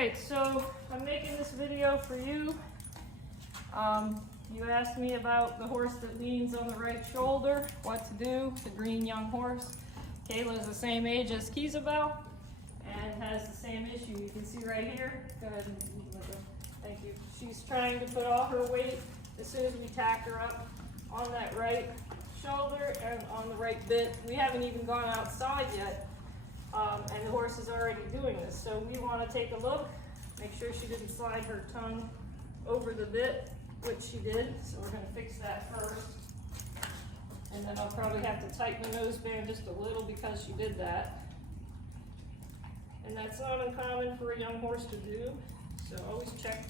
Alright, so I'm making this video for you. You asked me about the horse that leans on the right shoulder, what to do, the green young horse. Quela is the same age as Quela and has the same issue. You can see right here. Go ahead and thank you. She's trying to put all her weight as soon as we tack her up on that right shoulder and on the right bit. We haven't even gone outside yet, and the horse is already doing this. So we want to take a look, make sure she didn't slide her tongue over the bit, which she did. So we're going to fix that first. And then I'll probably have to tighten the noseband just a little because she did that. And that's not uncommon for a young horse to do. So always check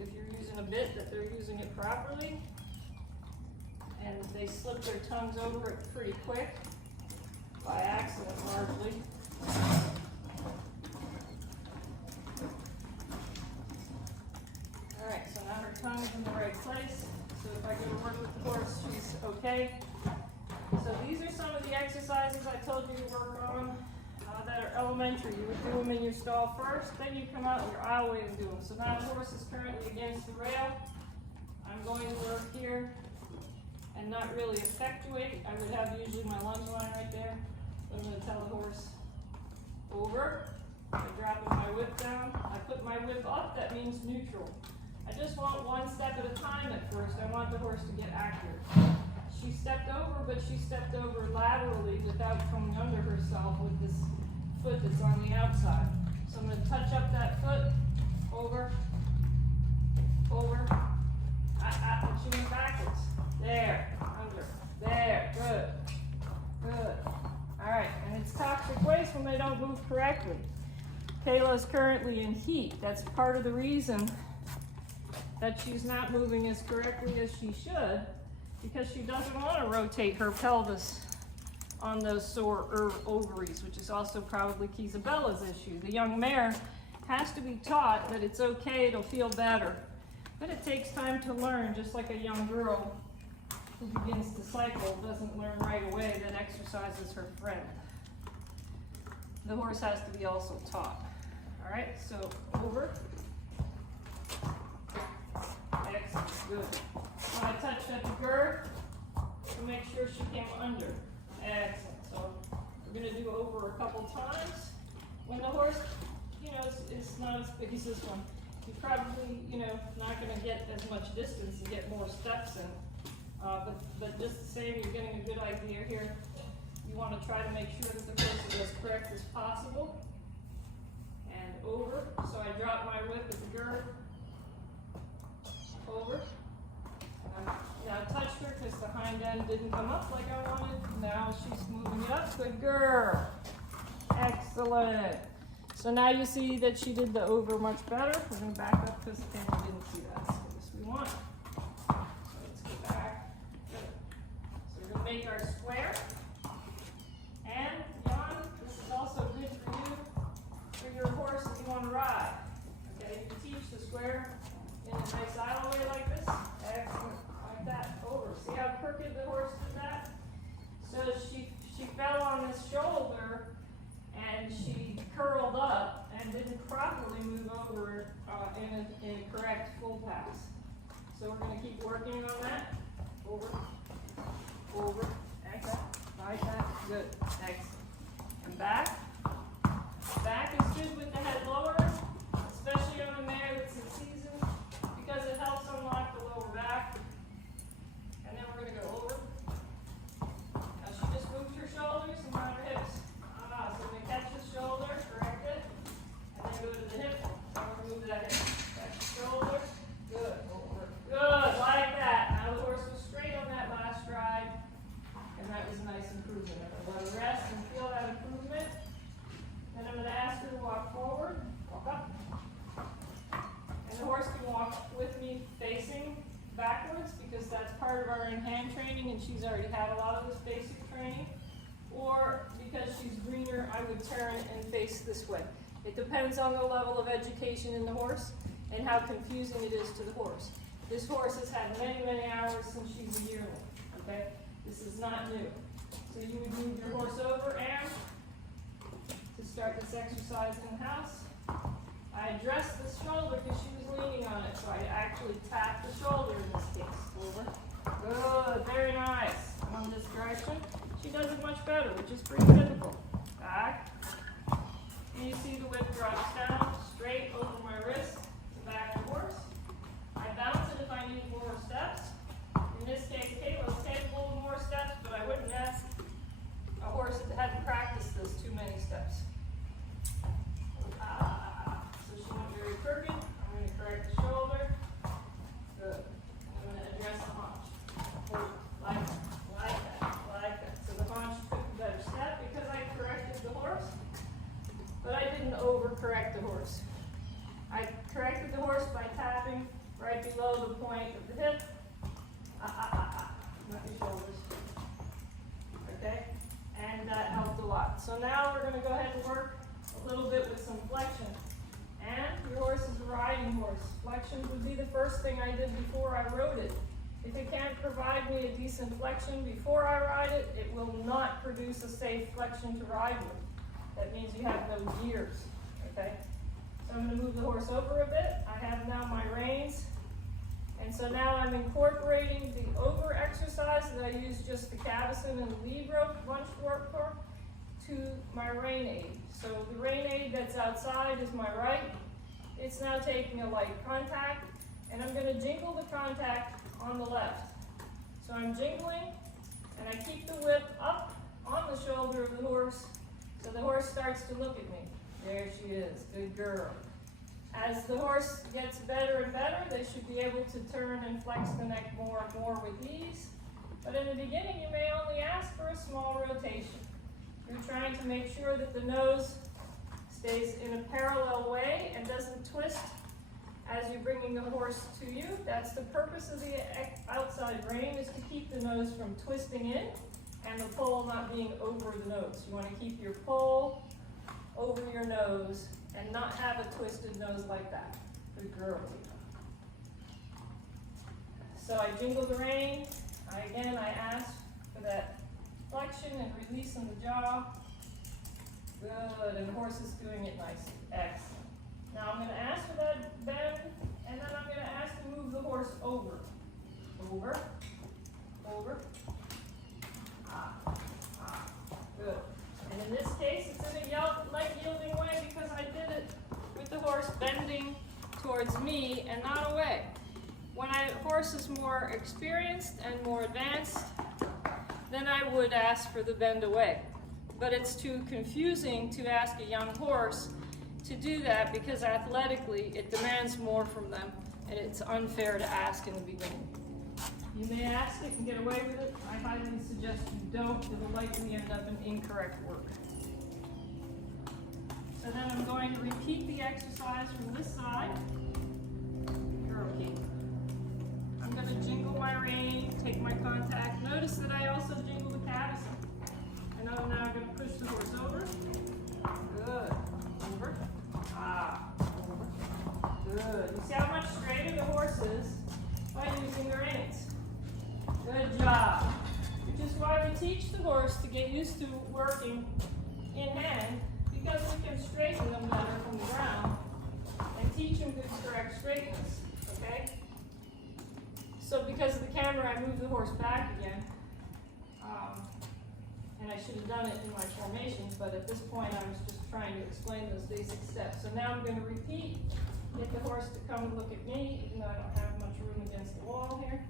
if you're using a bit that they're using it properly. And they slip their tongues over it pretty quick, by accident largely. Alright, so now her tongue's in the right place. So if I go to work with the horse, she's okay. So these are some of the exercises I told you to work on that are elementary. You would do them in your stall first, then you come out in your aisleway and do them. So now the horse is currently against the rail. I'm going to work here and not really effectuate. I would have usually my lunge line right there. So I'm going to tell the horse over. I'm dropping my whip down. I put my whip up, that means neutral. I just want one step at a time at first. I want the horse to get accurate. She stepped over, but she stepped over laterally without coming under herself with this foot that's on the outside. So I'm going to touch up that foot, over, over. She went backwards. There, under, there, good, good. All right, and it's toxic waste when they don't move correctly. Quela is currently in heat. That's part of the reason that she's not moving as correctly as she should, because she doesn't want to rotate her pelvis on those sore ovaries, which is also probably Quila's issue. The young mare has to be taught that it's okay to feel better, but it takes time to learn, just like a young girl who begins to cycle doesn't learn right away, then exercise is her friend. The horse has to be also taught. All right, so over. Excellent, good. When I touched at the girth to make sure she came under. Excellent. So we're going to do over a couple times. When the horse, it's not as big as this one, you're probably, not going to get as much distance and get more steps in. But just the same, you're getting a good idea here. You want to try to make sure that the horse is as correct as possible. And over. So I drop my whip at the girth. Over. Now touched her because the hind end didn't come up like I wanted. Now she's moving it up. Good girl. Excellent. So now you see that she did the over much better. We're going to back up because the camera didn't see that. So this we want. So let's go back. Good. So we're going to make our square. And Jan, this is also good for you, for your horse that you want to ride. Okay, you can teach the square in a nice aisleway like this. Excellent. Like that. Over. See how crooked the horse did that? So she fell on this shoulder and she curled up and didn't properly move over in a correct full pass. So we're going to keep working on that. Over. Over. Like that. Good. Excellent. And back. Back is good with the head lower, especially on a mare that's in season, because it helps unlock the lower back. And then we're going to go over. Now she just moved her shoulders and not her hips. So we catch the shoulder, correct it, and then go to the hip. Now we're going to move that hip. Catch the shoulder. Good. Over. Good. Like that. Now the horse was straight on that last stride, and that was a nice improvement. I'm going to let her rest and feel that improvement. Then I'm going to ask her to walk forward, walk up. And the horse can walk with me facing backwards because that's part of our in-hand training and she's already had a lot of this basic training. Or because she's greener, I would turn and face this way. It depends on the level of education in the horse and how confusing it is to the horse. This horse has had many, many hours since she's a yearling, okay? This is not new. So you would move your horse over and to start this exercise in the house, I addressed the shoulder because she was leaning on it. So I actually tapped the shoulder in this case. Over. Good. Very nice. On this direction. She does it much better, which is pretty typical. Back. And you see the whip drops down straight over my wrist to back the horse. I bounce it if I need more steps. In this case, Quela's capable of more steps, but I wouldn't ask a horse that hadn't practiced this too many steps. So she went very crooked. I'm going to correct the shoulder. Good. I'm going to address the haunch. Hold it like that, like that, like that. So the haunch took a better step because I corrected the horse, but I didn't overcorrect the horse. I corrected the horse by tapping right below the point of the hip. Not your shoulders. Okay? And that helped a lot. So now we're going to go ahead and work a little bit with some flexion. And your horse is a riding horse. Flexion would be the first thing I did before I rode it. If it can't provide me a decent flexion before I ride it, it will not produce a safe flexion to ride with. That means you have no gears. Okay? So I'm going to move the horse over a bit. I have now my reins. And so now I'm incorporating the over exercise that I used just the cavesson and the lead rope bunch work for to my rein aid. So the rein aid that's outside is my right. It's now taking a light contact, and I'm going to jingle the contact on the left. So I'm jingling, and I keep the whip up on the shoulder of the horse, so the horse starts to look at me. There she is, good girl. As the horse gets better and better, they should be able to turn and flex the neck more and more with ease. But in the beginning, you may only ask for a small rotation. You're trying to make sure that the nose stays in a parallel way and doesn't twist as you're bringing the horse to you. That's the purpose of the outside rein, is to keep the nose from twisting in and the pole not being over the nose. You want to keep your pole over your nose and not have a twisted nose like that. Good girl. So I jingle the rein. Again, I ask for that flexion and release in the jaw. Good, and the horse is doing it nicely. Excellent. Now I'm going to ask for that bend, and then I'm going to ask to move the horse over. Over, over. Good. And in this case, it's in a leg yielding way because I did it with the horse bending towards me and not away. When a horse is more experienced and more advanced, then I would ask for the bend away. But it's too confusing to ask a young horse to do that because athletically it demands more from them, and it's unfair to ask in the beginning. You may ask it and get away with it. I highly suggest you don't. It'll likely end up in incorrect work. So then I'm going to repeat the exercise from this side. Girl keep. I'm going to jingle my rein, take my contact. Notice that I also jingle the cavesson. And I'm now going to push the horse over. Good. Over. Over. Good. You see how much straighter the horse is by using the reins. Good job. Which is why we teach the horse to get used to working in hand, because we can straighten them better from the ground and teach them good correct straightness. Okay? So because of the camera, I moved the horse back again. And I should have done it in my formations, but at this point I was just trying to explain those basic steps. So now I'm going to repeat, get the horse to come look at me, even though I don't have much room against the wall here.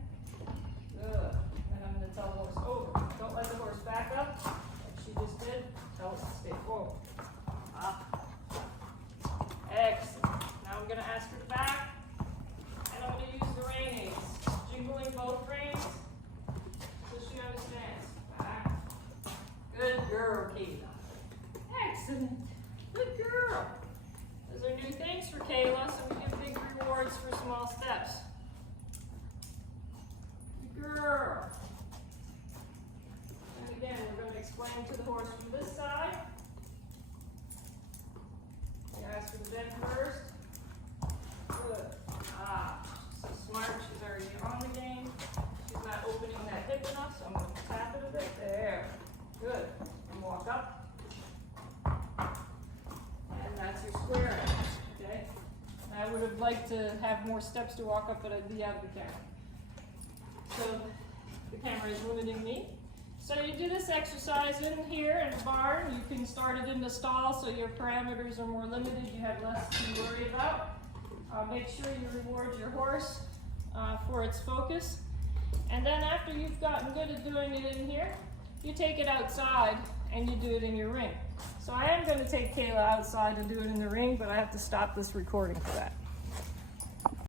Good. And I'm going to tell the horse over. Don't let the horse back up, like she just did. Tell us to stay forward. Excellent. Now I'm going to ask her to back, and I'm going to use the rein aids, jingling both reins so she understands. Back. Good girl, Quela. Excellent. Good girl. Those are new things for Quela, so we give big rewards for small steps. Good girl. And again, we're going to explain to the horse from this side. You ask for the bend first. Good. So smart. She's already on the game. She's not opening that hip enough, so I'm going to tap it a bit. There. Good. And walk up. And that's your square edge. Okay? would have liked to have more steps to walk up, but I'd be out of the camera. So the camera is limiting me. So you do this exercise in here in the barn. You can start it in the stall so your parameters are more limited. You have less to worry about. Make sure you reward your horse for its focus. And then after you've gotten good at doing it in here, you take it outside and you do it in your ring. So I am going to take Quela outside and do it in the ring, but I have to stop this recording for that.